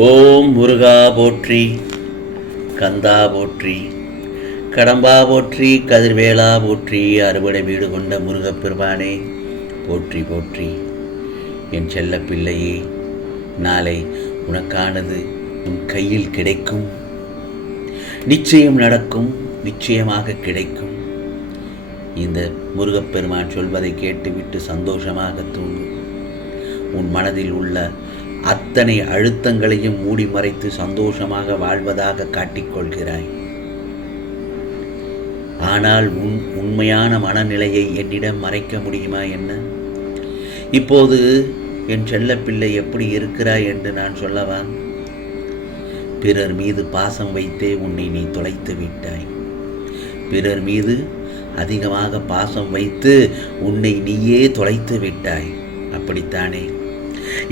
ஓம் முருகா போற்றி, கந்தா போற்றி, கடம்பா போற்றி, கதிர்வேலா போற்றி, அறுபடை வீடு கொண்ட முருகப்பெருமானே போற்றி போற்றி. என் செல்ல பிள்ளையே, நாளை உனக்கானது உன் கையில் கிடைக்கும். நிச்சயம் நடக்கும், நிச்சயமாக கிடைக்கும். இந்த முருகப்பெருமான் சொல்வதை கேட்டுவிட்டு சந்தோஷமாக தூங்கு. உன் மனதில் உள்ள அத்தனை அழுத்தங்களையும் மூடி மறைத்து சந்தோஷமாக வாழ்வதாக காட்டிக்கொள்கிறாய். ஆனால் உன் உண்மையான மனநிலையை என்னிடம் மறைக்க முடியுமா என்ன? இப்போது என் செல்ல பிள்ளை எப்படி இருக்கிறாய் என்று நான் சொல்லவா? பிறர் மீது பாசம் வைத்தே உன்னை நீ தொலைத்து விட்டாய். பிறர் மீது அதிகமாக பாசம் வைத்து உன்னை நீயே தொலைத்து விட்டாய். அப்படித்தானே?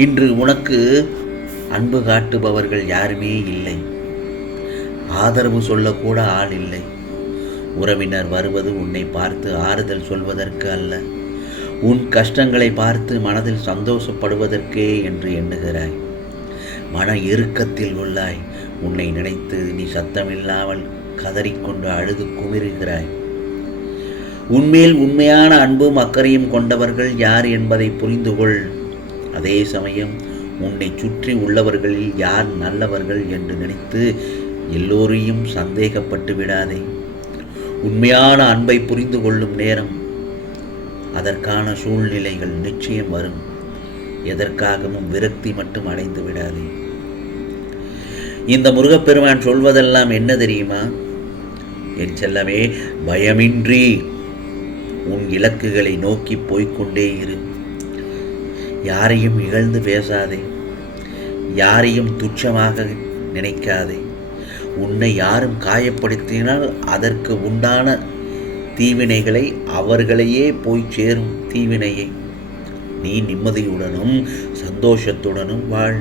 இன்று உனக்கு அன்பு காட்டுபவர்கள் யாருமே இல்லை. ஆதரவு சொல்லக்கூட ஆள் இல்லை. உறவினர் வருவது உன்னை பார்த்து ஆறுதல் சொல்வதற்கு அல்ல, உன் கஷ்டங்களை பார்த்து மனதில் சந்தோஷப்படுவதற்கே என்று எண்ணுகிறாய். மன இறுக்கத்தில் உள்ளாய். உன்னை நினைத்து நீ சத்தமில்லாமல் கதறிக்கொண்டு அழுது குமிறுகிறாய். உன்மேல் உண்மையான அன்பும் அக்கறையும் கொண்டவர்கள் யார் என்பதை புரிந்து கொள். அதே சமயம் உன்னை சுற்றி உள்ளவர்களில் யார் நல்லவர்கள் என்று நினைத்து எல்லோரையும் சந்தேகப்பட்டு விடாதே. உண்மையான அன்பை புரிந்து கொள்ளும் நேரம், அதற்கான சூழ்நிலைகள் நிச்சயம் வரும். எதற்காகவும் விரக்தி மட்டும் அடைந்து விடாதே. இந்த முருகப்பெருமான் சொல்வதெல்லாம் என்ன தெரியுமா? என் செல்லமே, பயமின்றி உன் இலக்குகளை நோக்கி போய்கொண்டே இரு. யாரையும் இகழ்ந்து பேசாதே. யாரையும் துச்சமாக நினைக்காதே. உன்னை யாரும் காயப்படுத்தினால் அதற்கு உண்டான தீவினைகளை அவர்களையே போய் சேரும். தீவினையை நீ நிம்மதியுடனும் சந்தோஷத்துடனும் வாழ்.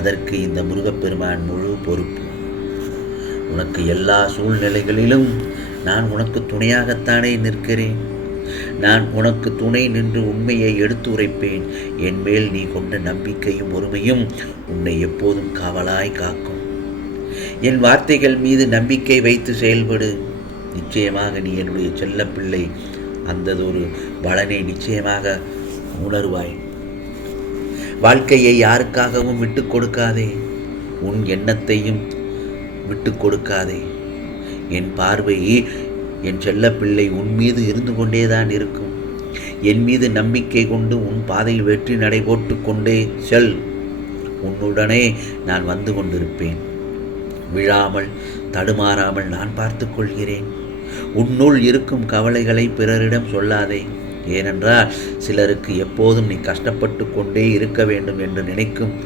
அதற்கு இந்த முருகப்பெருமான் முழு பொறுப்பு. உனக்கு எல்லா சூழ்நிலைகளிலும் நான் உனக்கு துணையாகத்தானே நிற்கிறேன். நான் உனக்கு துணை நின்று உண்மையை எடுத்து உரைப்பேன். என் மேல் நீ கொண்ட நம்பிக்கையும் பொறுமையும் உன்னை எப்போதும் காவலாய் காக்கும். என் வார்த்தைகள் மீது நம்பிக்கை வைத்து செயல்படு. நிச்சயமாக நீ என்னுடைய செல்ல பிள்ளை. அந்த ஒரு பலனை நிச்சயமாக உணர்வாய். வாழ்க்கையை யாருக்காகவும் விட்டு கொடுக்காதே. உன் எண்ணத்தையும் விட்டு கொடுக்காதே. என் பார்வை என் செல்ல பிள்ளை உன் மீது இருந்து கொண்டேதான் இருக்கும். என் மீது நம்பிக்கை கொண்டு உன் பாதையில் வெற்றி நடை போட்டு கொண்டே செல். உன்னுடனே நான் வந்து கொண்டிருப்பேன். விழாமல் தடுமாறாமல் நான் பார்த்து கொள்கிறேன். உன்னுள் இருக்கும் கவலைகளை பிறரிடம் சொல்லாதே. ஏனென்றால் சிலருக்கு எப்போதும் நீ கஷ்டப்பட்டு கொண்டே இருக்க வேண்டும் என்று நினைக்கும்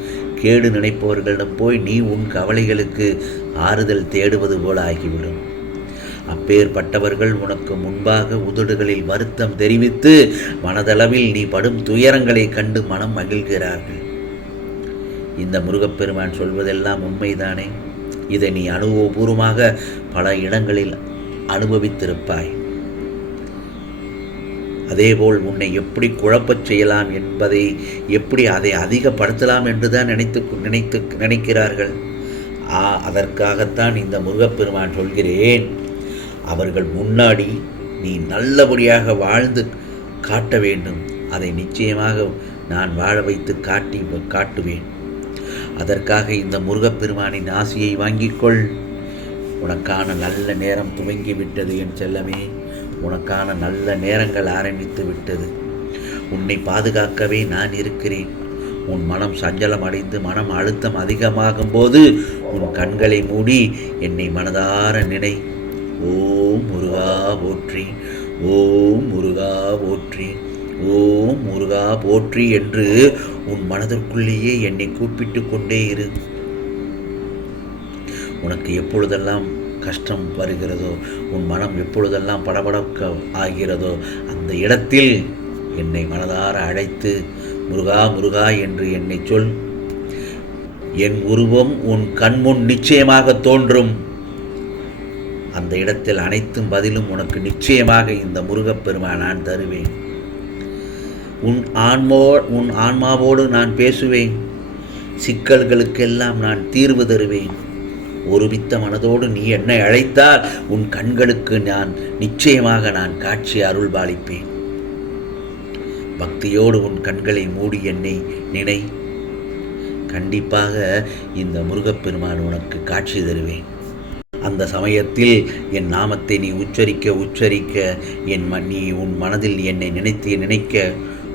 கேடு நினைப்பவர்களிடம் போய் நீ உன் கவலைகளுக்கு ஆறுதல் தேடுவது போல ஆகிவிடும். அப்பேற்பட்டவர்கள் உனக்கு முன்பாக உதடுகளில் வருத்தம் தெரிவித்து மனதளவில் நீ படும் துயரங்களை கண்டு மனம் மகிழ்கிறார்கள். இந்த முருகப்பெருமான் சொல்வதெல்லாம் உண்மைதானே? இதை நீ அனுபவபூர்வமாக பல இடங்களில் அனுபவித்திருப்பாய். அதேபோல் உன்னை எப்படி குழப்பச் செய்யலாம் என்பதை, எப்படி அதை அதிகப்படுத்தலாம் என்றுதான் நினைக்கிறார்கள். அதற்காகத்தான் இந்த முருகப்பெருமான் சொல்கிறேன், அவர்கள் முன்னாடி நீ நல்லபடியாக வாழ்ந்து காட்ட வேண்டும். அதை நிச்சயமாக நான் வாழ வைத்து காட்டுவேன். அதற்காக இந்த முருகப்பெருமானின் ஆசியை வாங்கிக்கொள். உனக்கான நல்ல நேரம் துவங்கிவிட்டது என் செல்லமே. உனக்கான நல்ல நேரங்கள் ஆரம்பித்து விட்டது. உன்னை பாதுகாக்கவே நான் இருக்கிறேன். உன் மனம் சஞ்சலம் அடைந்து மனம் அழுத்தம் அதிகமாகும் போது உன் கண்களை மூடி என்னை மனதார நினை. ஓம் முருகா போற்றி, ஓம் முருகா போற்றி, ஓம் முருகா போற்றி என்று உன் மனதிற்குள்ளேயே என்னை கூப்பிட்டு கொண்டே இரு. உனக்கு எப்பொழுதெல்லாம் கஷ்டம் வருகிறதோ, உன் மனம் எப்பொழுதெல்லாம் படபடக்க ஆகிறதோ, அந்த இடத்தில் என்னை மனதார அழைத்து முருகா முருகா என்று என்னை சொல். என் உருவம் உன் கண்முன் நிச்சயமாக தோன்றும். அந்த இடத்தில் அனைத்தும் பதிலும் உனக்கு நிச்சயமாக இந்த முருகப்பெருமான் நான் தருவேன். உன் ஆன்மாவோடு நான் பேசுவேன். சிக்கல்களுக்கெல்லாம் நான் தீர்வு தருவேன். ஒருமித்த மனதோடு நீ என்னை அழைத்தால் உன் கண்களுக்கு நிச்சயமாக நான் காட்சி அருள்பாலிப்பேன். பக்தியோடு உன் கண்களை மூடி என்னை நினை. கண்டிப்பாக இந்த முருகப்பெருமான் உனக்கு காட்சி தருவேன். அந்த சமயத்தில் என் நாமத்தை நீ உச்சரிக்க நீ உன் மனதில் என்னை நினைக்க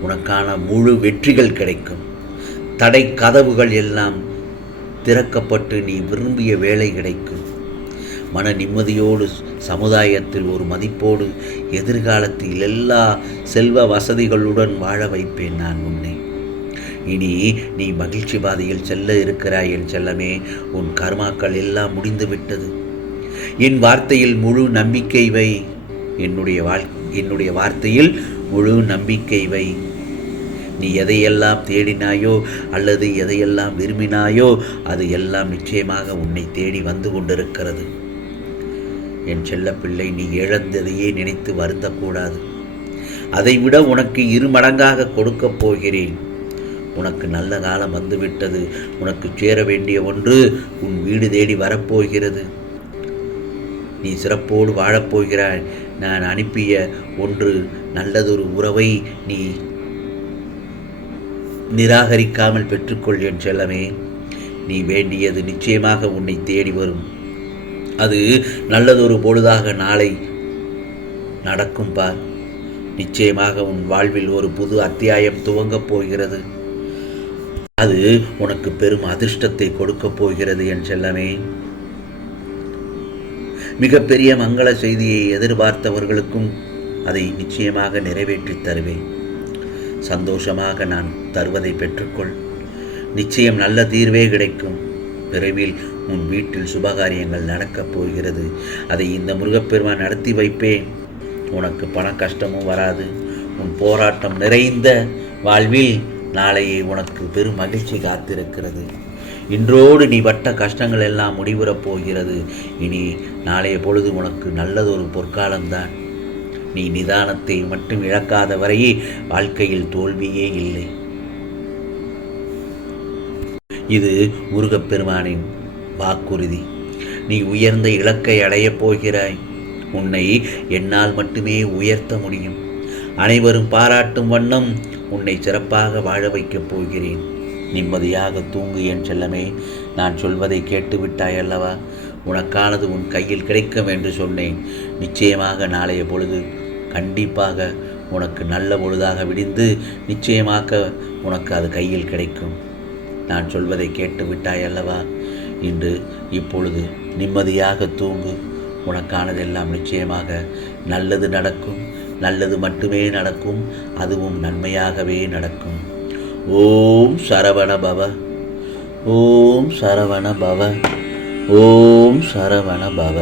உனக்கான முழு வெற்றிகள் கிடைக்கும். தடை கதவுகள் எல்லாம் திறக்கப்பட்டு நீ விரும்பிய வேலை கிடைக்கும். மன நிம்மதியோடு சமுதாயத்தில் ஒரு மதிப்போடு எதிர்காலத்தில் எல்லா செல்வ வசதிகளுடன் வாழ வைப்பேன் நான் உன்னை. இனி நீ மகிழ்ச்சி பாதையில் செல்ல இருக்கிறாய் என் செல்லமே. உன் கர்மாக்கள் எல்லாம் முடிந்துவிட்டது. என் வார்த்தையில் முழு நம்பிக்கை வை. என்னுடைய வார்த்தையில் முழு நம்பிக்கை வை. நீ எதையெல்லாம் தேடினாயோ அல்லது எதையெல்லாம் விரும்பினாயோ அது எல்லாம் நிச்சயமாக உன்னை தேடி வந்து கொண்டிருக்கிறது. என் செல்லப்பிள்ளை, நீ இழந்ததையே நினைத்து வருந்தக்கூடாது. அதைவிட உனக்கு 2 மடங்காக கொடுக்கப் போகிறேன். உனக்கு நல்ல காலம் வந்துவிட்டது. உனக்கு சேர வேண்டிய ஒன்று உன் வீடு தேடி வரப்போகிறது. நீ சிறப்போடு வாழப்போகிறாய். நான் அனுப்பிய ஒன்று நல்லதொரு உறவை நீ நிராகரிக்காமல் பெற்றுக்கொள் என் செல்லமே. நீ வேண்டியது நிச்சயமாக உன்னை தேடி வரும். அது நல்லதொரு பொழுதாக நாளை நடக்கும் பார். நிச்சயமாக உன் வாழ்வில் ஒரு புது அத்தியாயம் துவங்கப் போகிறது. அது உனக்கு பெரும் அதிர்ஷ்டத்தை கொடுக்கப் போகிறது என் செல்லமே. மிகப்பெரிய மங்கள செய்தியை எதிர்பார்த்தவர்களுக்கும் அதை நிச்சயமாக நிறைவேற்றி தருவேன். சந்தோஷமாக நான் தருவதை பெற்றுக்கொள். நிச்சயம் நல்ல தீர்வே கிடைக்கும். விரைவில் உன் வீட்டில் சுபகாரியங்கள் நடக்கப் போகிறது. அதை இந்த முருகப்பெருமான் நடத்தி வைப்பேன். உனக்கு பண கஷ்டமும் வராது. உன் போராட்டம் நிறைந்த வாழ்வில் நாளையே உனக்கு பெரும் மகிழ்ச்சி காத்திருக்கிறது. இன்றோடு நீ பட்ட கஷ்டங்கள் எல்லாம் முடிவுறப் போகிறது. இனி நாளைய பொழுது உனக்கு நல்லதொரு பொற்காலம்தான். நீ நிதானத்தை மட்டும் இழக்காத வரையே வாழ்க்கையில் தோல்வியே இல்லை. இது முருகப்பெருமானின் வாக்குறுதி. நீ உயர்ந்த இலக்கை அடையப் போகிறாய். உன்னை என்னால் மட்டுமே உயர்த்த முடியும். அனைவரும் பாராட்டும் வண்ணம் உன்னை சிறப்பாக வாழ வைக்கப் போகிறேன். நிம்மதியாக தூங்கு என் செல்லமே. நான் சொல்வதை கேட்டுவிட்டாய் அல்லவா? உனக்கானது உன் கையில் கிடைக்கும் என்று சொன்னேன். நிச்சயமாக நாளைய பொழுது கண்டிப்பாக உனக்கு நல்ல பொழுதாக விடிந்து நிச்சயமாக உனக்கு அது கையில் கிடைக்கும். நான் சொல்வதை கேட்டு விட்டாய் அல்லவா? இப்பொழுது நிம்மதியாக தூங்கு. உனக்கானதெல்லாம் நிச்சயமாக நல்லது நடக்கும். நல்லது மட்டுமே நடக்கும். அதுவும் நன்மையாகவே நடக்கும். ஓம் சரவண பவ. ஓம் சரவண பவ. ஓம் சரவண பவ.